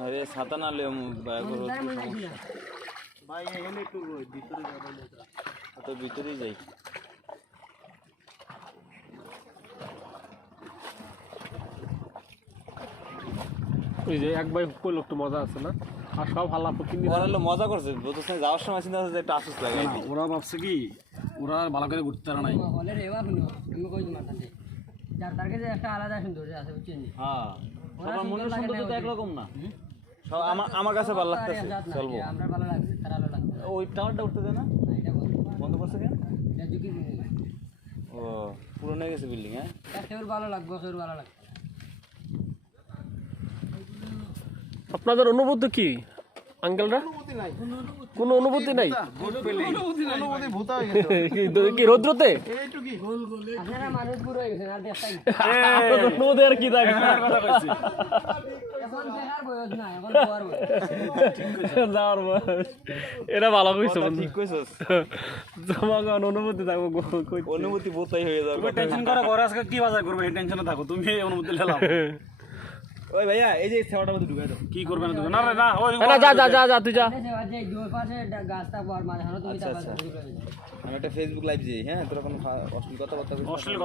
আরে ছাতা না লে ভাই এখানে একটু ভিতরে যাবেন তো ভিতরেই যাই। ওই যে এক ভাই কইলো একটু মজা আছে না, আর সব হাল্লা প্রতিদিন ওরা হলো মজা করছে, বুঝতে যাওয়ার সময় চিন্তা করছে যে একটা আফসোস লাগে। ওরা ভাবছে কি ওরা ভালো করে ঘুরতে পারে নাই। বলে রে বাপ নো আমি কই দিই মাথাতে যার তার কাছে একটা আলাদা সৌন্দর্য আছে বুঝছেন নি। হ্যাঁ সবার মনের সৌন্দর্য তো একরকম না। সব আমার কাছে ভালো লাগতেছে, চলবো। আমরা ভালো লাগছে তার ভালো লাগছে ওই টাওয়ারটা উঠতে দেয় না, এটা বন্ধ করছে কেন? এটা ঝুঁকি ও পুরনো হয়ে গেছে বিল্ডিং। হ্যাঁ কেউ ভালো লাগবে কেউ ভালো লাগবে। আপনাদের অনুভূতি কি আঙ্কেলরা? কোনো অনুভূতি নাই? অনুমতি ভূতা হয়ে গেছে কি রৌদ্রতে এইটুকি আপনারা মানুষ বুড়ো হয়ে গেছেন আর দেখাই অনুভূতি আর কি থাকে কথা কইছি এখন দেখার বয়স না এখন বড় বয়স যাওয়ার বয়স। এটা ভালো কইছো বন্ধু, ঠিক কইছস। তোমার অনুভূতি থাকবো কই অনুভূতি বোতাই হয়ে যাবে। টেনশন করে ঘরে আজকে কি বাজার করবে এই টেনশনে থাকো তুমি, এই অনুমতি লেলাম ওই ভাইয়া এই যে সেওয়াটার মধ্যে ঢুকাই দাও। কি করবে না তুমি? না রে না, ওই না যা যা যা যা তুই যা। যে দুই পাশে গাছটা বড় মাঝখানে তুমি আচ্ছা, তারপর আচ্ছা। আমি একটা ফেসবুক লাইভ যাই। হ্যাঁ তোরা কোনো অশ্লীল কথাবার্তা অশ্লীল